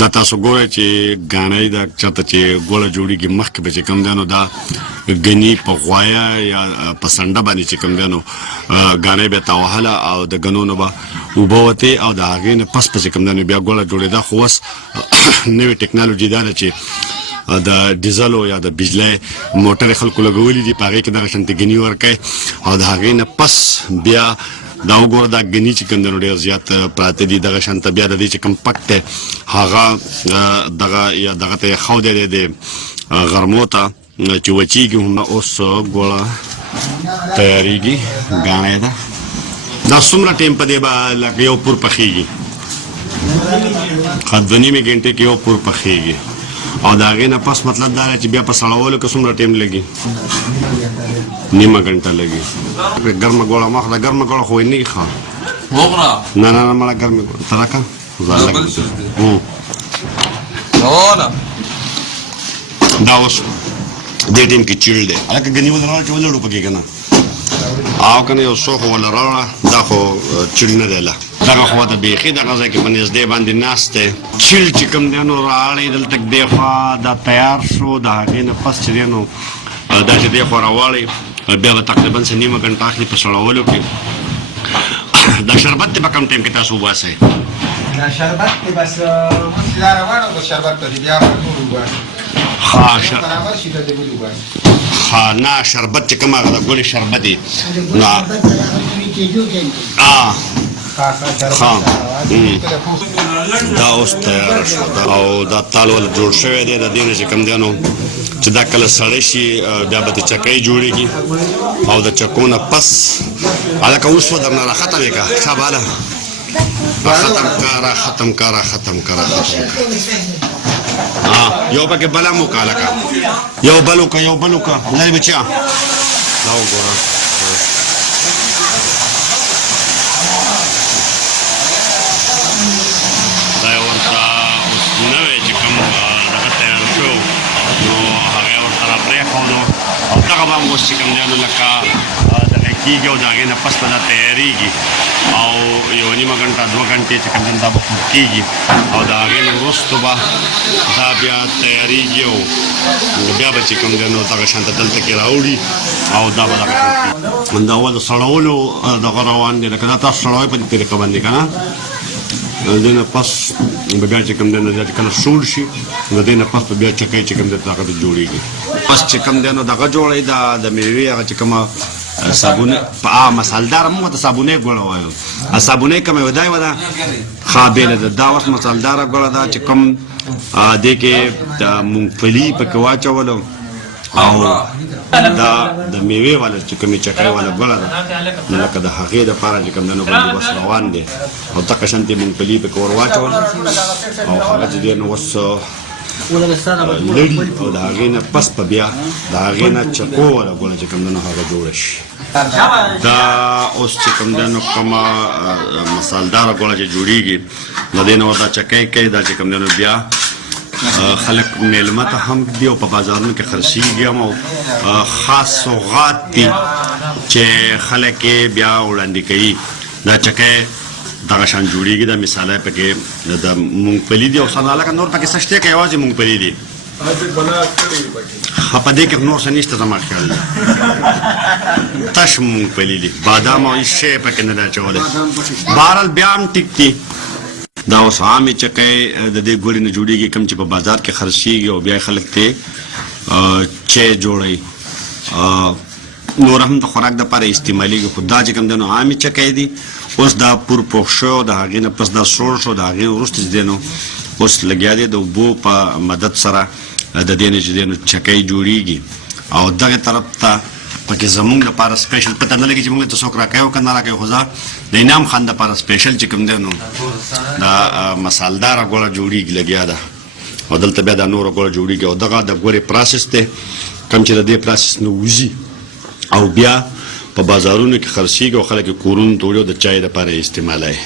دا تاسو ګورئ چې ګاڼۍ دا چېرته چې ګوړه جوړېږي مخکې به چې کوم دی نو دا ګني په غوایه یا په سنډه باندې چې کوم دی نو ګاڼۍ به یې تاوهله او د ګنو نه به اوبه وتې او د هغې نه پس به چې کوم دی نو بیا ګوړه جوړېده. خو اوس نوې ټکنالوجي دا ده چې د ډیزلو یا د بجلی موټرې خلکو لګولي دي، په هغې کې دغه شانتې ګني ورکوي او د هغې نه پس بیا دا وګوره دا ګني چې کوم دی نو ډېر زیات پراته دي. دغه شانته بیا د دې چې کوم پک دی هغه دغه یا دغه ته یې ښودی دی د غرمو ته چې وچېږي هم. اوس ګوړه تیارېږي، ګاڼۍ ده. دا څومره ټایم په دې به لکه یو پور پخېږي؟ 2 نیمې ګنټې کې یو پور پخېږي او د هغې نه پس مطلب دا دی چې بیا په سړولو کې څومره ټایم لګي؟ نیمه ګنټه لګي. ګرمه ګوړه مخ ده، ګرمه ګوړه خو یې نه ښه. نه نه نه مړه ګرمې ګوړه ته راکړه. دا اوس دې ټایم کې چیړ دی هلکه ګني ولراړه چې ولړو پکې که نه او که نه یو څو خو ولراړه دا خو چیړ نه دی له دغه خوا ته بیخي دغه ځای کې په نږدې باندې ناست دی. چیړ چې کوم دی نو راړی دلته دې خوا دا تیار شو، د هغې نه پس چې دی نو دا چې دې خوا راواړئ بیا به تقریبا څه نیمه ګنټه اخلي په سړولو کې. دا شربت دی په کوم ټایم کې تاسو وباسئ؟ دا شربت دی بس مونږ دا روانو د شربت ته بیا به نور وباسو. ها نه شربت چې کوم هغه د ګلې شربت دی نو دا اوس تیاره شوه او دا تال ول جوړ شوی دی. د دې نه چې کوم دی نو چې دا کله سړی شي بیا به د چکۍ جوړېږي او د چکو نه پس هلکه اوس و درنه راختمې که ښه باله ختم کا یو پکې بله مو که هلکه یو بل وکړه لرې بچیا دا وګوره دا یې ورته اوس نوی چې کوم دغه تیار شو نو هغه یې ورته را پرېښودو او دغه به هم اوس چې کوم دی نو لکه دغه کېږي او د هغې نه پس به دا تیارېږي او یو نیمه ګنټه 2 ګنټې چې کوم دی دا به خوب کېږي او د هغې نه وروستو به دا بیا تیارېږي او بیا به چې کوم دی نو دغه شانته دلته کې راوړي او دا به دغه شانتې دا اول د سړولو دغه روان دی لکه دا تاسو سړوئ په دې طریقه باندې که نه د دې نه پس به بیا چې کوم دی نو دا چې کله سوړ شي د دې نه پس به بیا چکۍ چې کوم دی دغه ته جوړېږي. پس چې کوم دی نو دغه جوړی د میوې هغه چې کومه صابونه مسالداره موږ ته صابونۍ ګوړه وایو. صابونۍ کومه یو دا یوه ده ښه بېله ده. دا اوس مسالداره ګوړه ده چې کوم دې کې د مونګفلي پکې واچولو او دا د میوې والا چې کومې چکۍ والا ګوړه ده نو لکه د هغې دپاره چې کوم دی نو باندې بس روان دی او دغه شانتې مونګفلي پکې ور واچول او هغه چې دی نو اوس لړي او د هغې نه پس په بیا د هغې نه چکو والا ګوړه چې کوم دی نو هغه جوړه شي. دا اوس چې کوم دی نو کومه مسالداره ګوړه چې جوړېږي د دې نه ورته چکۍ کوي. دا چې کوم دی نو بیا خلک میلمه ته هم دي او په بازارونو کې خرڅېږي هم او خاص سوغات دي چې خلک یې بیا وړاندې کوي. دا چکۍ دغه شان جوړېږي. دا مثاله پکې د مونګفلي دي او هلکه نور پکې څه شته که یوازې مونګفلي دي؟ په دې کې نور څه نشته زما خیال دی تش مونګفلي دي، بادام او هېڅ شی پکې نه دی اچولی. بهرحال بیا هم ټیک دي. دا اوس عامې چکۍ د دې ګوړې نه جوړېږي کوم چې په بازار کې خرڅېږي او بیا خلک ته چای جوړوي نور هم د خوراک دپاره استعمالېږي. خو دا چې کوم دی نو عامې چکۍ دي. اوس دا پور پوښ شو د هغې نه پس دا سوړ شو د هغې وروسته چې دی نو اوس لګیا دی د اوبو په مدد سره د دې نه چې دی نو چکۍ جوړېږي او دغې طرف ته پکې زمونږ لپاره سپیشل پته نه لګي چې موږ ته څوک راکوي او که نه راکوي خو زه د انعام خان دپاره سپیشل چې کوم دی نو دا مسالداره ګوړه جوړېږي لګیا ده او دلته بیا دا نوره ګوړه جوړېږي او دغه د ګوړې پراسس دی کوم چې د دې پراسس نه وځي او بیا په بازارونو کې خرڅېږي او خلک یې کورونو ته وړي او د چای دپاره یې استعمالوي.